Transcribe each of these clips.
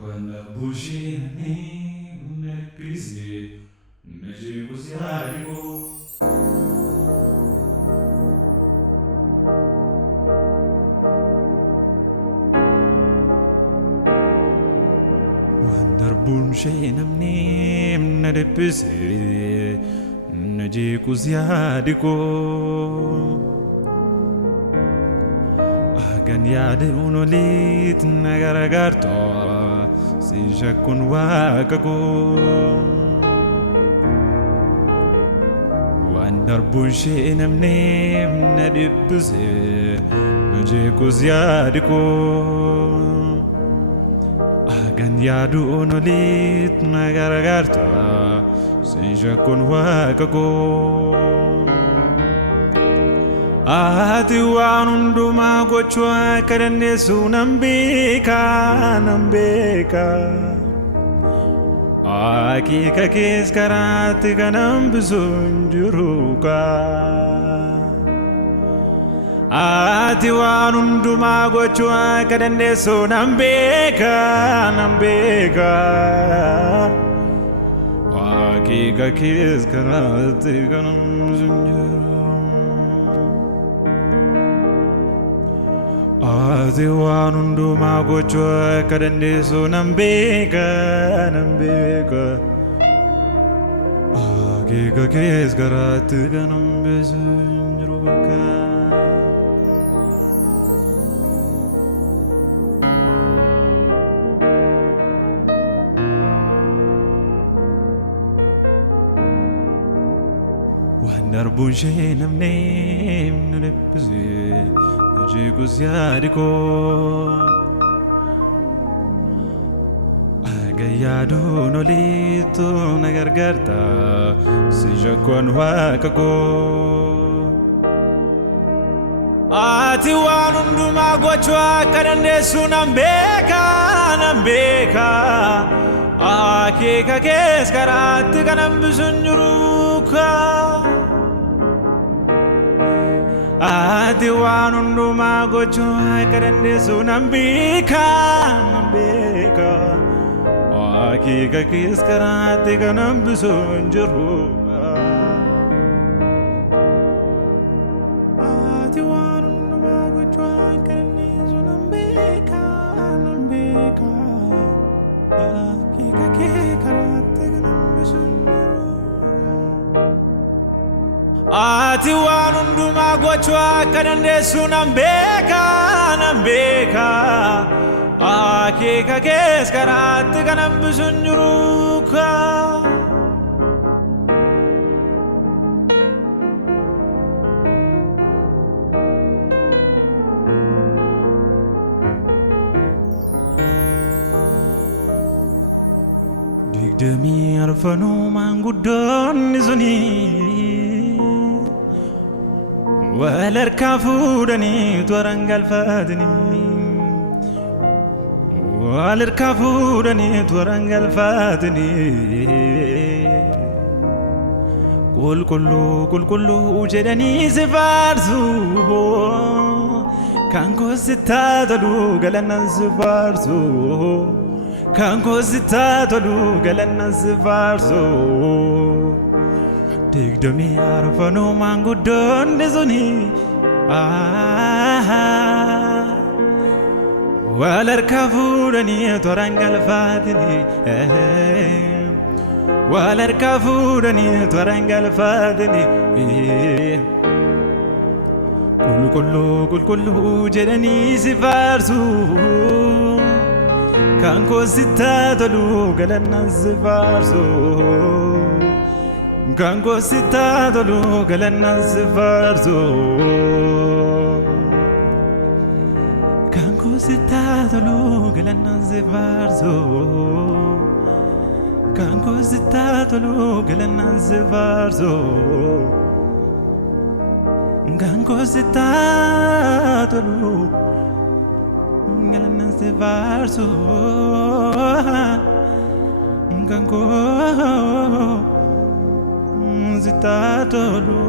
Quando bucini nel pisi, ne ci usiarico. Darbuun shee namni na dhibbise na jeequs yaadi koo hagan yaade unoliit na garagaartoo si shakkuun waaqa koo waan darbuun shee namni na dhibbise na jeequs yaadi koo Gan yaadu onolit na garagarta Sinja kun waka ko Ati wanunduma gochwa karane sunambika nambeka Aki kakis karati kanam bisunjuruka Ati wanunduma gochwa kadande so nambeka Aki kakis karati kanam bisunjuruka Ati wanunduma gochwa kadande so nambeka Aki kakis karati kanam bisunjuruka Darbuun shee namni na dhibbise na jeequs yaadi koo hagan yaaduun oliitu na gargaarta si shakkuun waaqa koo Ati waan hundumaa gochuu akka dandeessu nan beeka akeeka kees karaatti kan hambisu hin jiruuka Ati waan hundumaa gochuu akka dandeessu nan beeka akeeka kees karaatti kan hambisu hin jiruuka Ati waan hundumaa gochuu akka dandeessu nan beeka akeeka kee karaatti kan hambisu hin jiruuka Ati waan hundumaa gochuu akka dandeessu nan beeka akeeka kees karaatti kan hambisu hin jiruuka Digdamii arfanuu maanguddoonni suni wal harkaa fuudhanii tooraan galfatanii wal harkaa fuudhanii tooraan galfatanii qulqulluu jedhanii si faarsu kan koosittaa tolu galannan si faarsu kan koosittaa tolu galannan si faarsu Digdamii arfanuu maanguddoonni suni wal harkaa fuudhanii tooraan galfatanii wal harkaa fuudhanii tooraan galfatanii qulqulluu jedhanii si faarsu kan koosittaa tolu galannan si faarsu Kan koosittaa tolu galannan si faarsu Kan koosittaa tolu galannan si faarsu Kan koosittaa tolu galannan si faarsu Kan koosittaa tolu galannan si faarsu Kan koosittaa tolu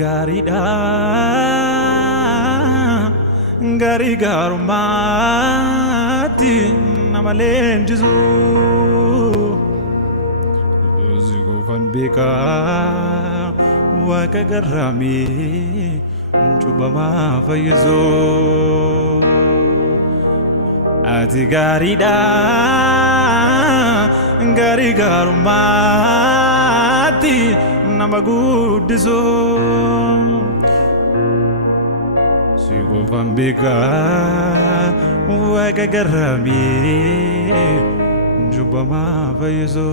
gaariidha gaarii gaarummaatti nama leenjisu si qofan beekaa waaqa garraamii cubamaa fayyisu ati gaariidha gaarii gaarummaatti nama guddisu si qofan beekaa waaqa garraamii cubamaa fayyisu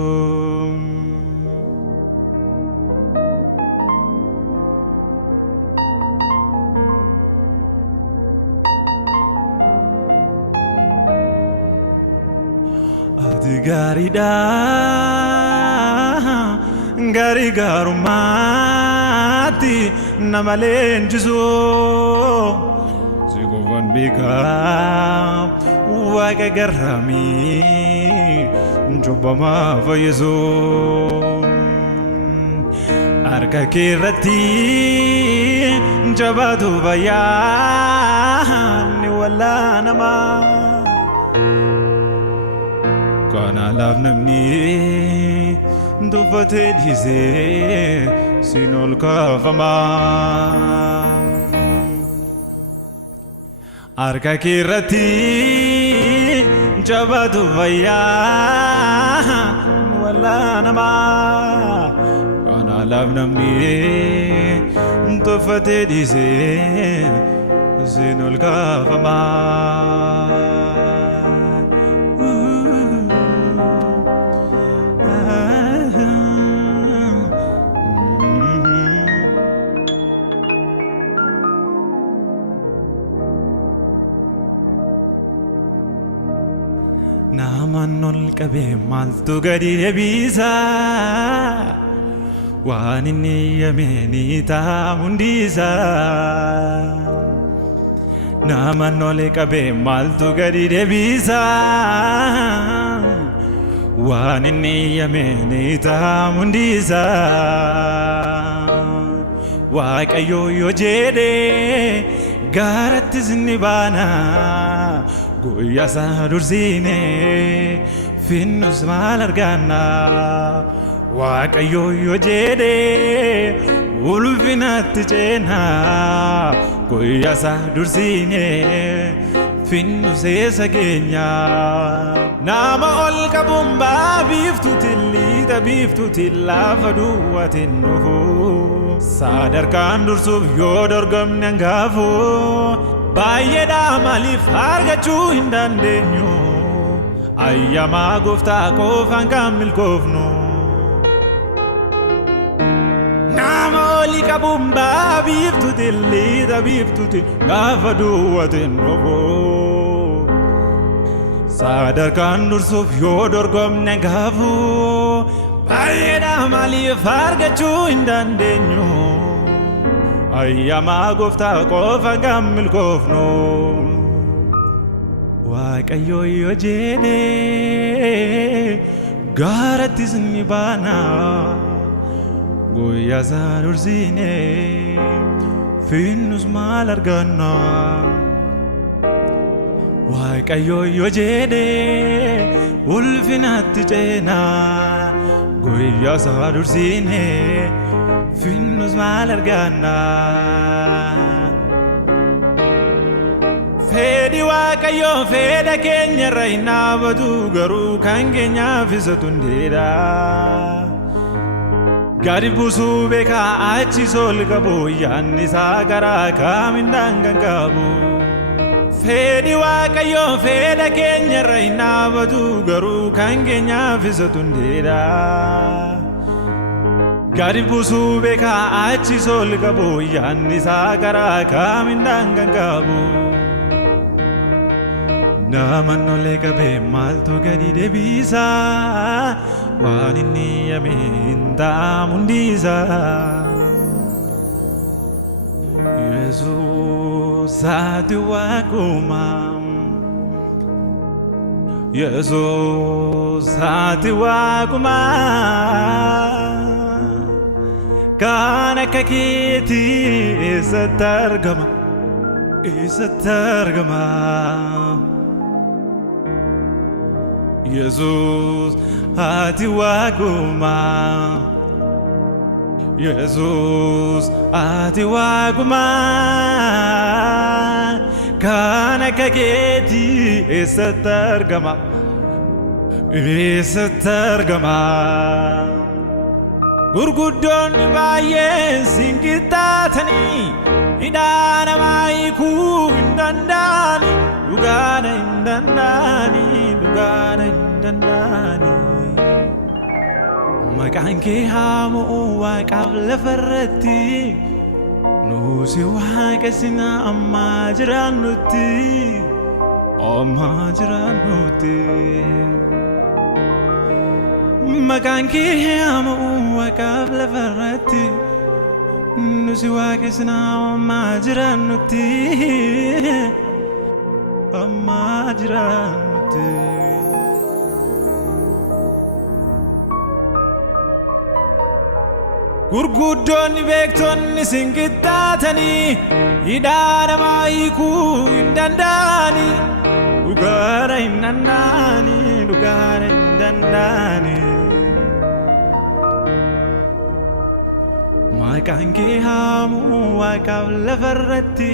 ati gaariidha gaarii gaarummaatti nama leenjisu si qofan beekaa waaqa garraamii cubamaa fayyisu harka kee irratti jabaatu fayyaa ni wallaanamaa kanaaf namni dubbatee dhiisee siin ol kaafamaa harka kee irratti jabaatu fayyaa wallaanamaa kanaaf namni dubbatee dhiisee siin ol kaafamaa naman ol qabee maaltu gadi deebisa waan inni yaameen ta'u hundiisa naman ol qabee maaltu gadi deebisa waan inni yaameen ta'u hundiisa waaqayyo yoo jedhe gaarattis ni baana guyyaa isaa dursine finnus maal arganna waaqayyo yoo jedhe ulfinatti ceena guyyaa isaa dursine finnus eessa geenya nama ol qabuun biiftuutiin lixa biiftuutiin lafa duwwaatiin dhufu sadarkaan dursuuf yoo dorgomne hangaafu baay'eedha maaliif argachuu hin dandeenyu ayyamaa gooftaa qofaan kan milkoofnu nama oli qabuun biiftuutiin lixa biiftuutiin lafa duwwaatiin dhufu sadarkaan dursuuf yoo dorgomne hangaafu baay'eedha maaliif argachuu hin dandeenyu ayyamaa gooftaa qofaan kan milkoofnu waaqayyo yoo jedhe gaarattis ni baana guyyaa isaa dursine finnus maal arganna waaqayyo yoo jedhe ulfinatti ceena guyyaa isaa dursine finnus maal arganna fedhi waaqayyo fedha keenya irra hin dhaabatu garuu kan keenyaaf isatu hundeedha gadi buusuu beekaa achis ol qabu yaadni isaa garaa kaamindhaan kan qabu fedhi waaqayyo fedha keenya irra hin dhaabatu garuu kan keenyaaf isatu hundeedha gadi buusuu beekaa achis ol qabu yaadni isaa garaa kaamindhaan kan qabu naman ol qabee maaltu gadi deebisa waan inni yaameen ta'u hundiisa Yesuus ati waaquma Yesuus ati waaquma Kan akka keetii eessatti argama eessatti argama Yesuus ati Waaqumaa Yesuus ati Waaqumaa kan akka keetii eessatti argama eessatti argama Gurguddoonni baay'een sin qixxaatanii hidhaa namaa hiikuu hin danda'ani dhugaadha hin danda'ani dhugaadha hin danda'ani Maqaan kee haa mo'u Waaqaaf lafarratti nuus waaqessina amma jiraannutti Maqaan kee haa mo'u Waaqaaf lafarratti nuus waaqessina amma jiraannutti Gurguddoonni beektonni sin qixxaatanii hidhaa namaa hiikuu hin danda'ani dhugaadha hin danda'ani dhugaadha hin danda'ani Maqaan kee haa mo'u Waaqaaf lafarratti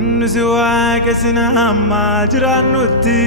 nuus waaqessina amma jiraannutti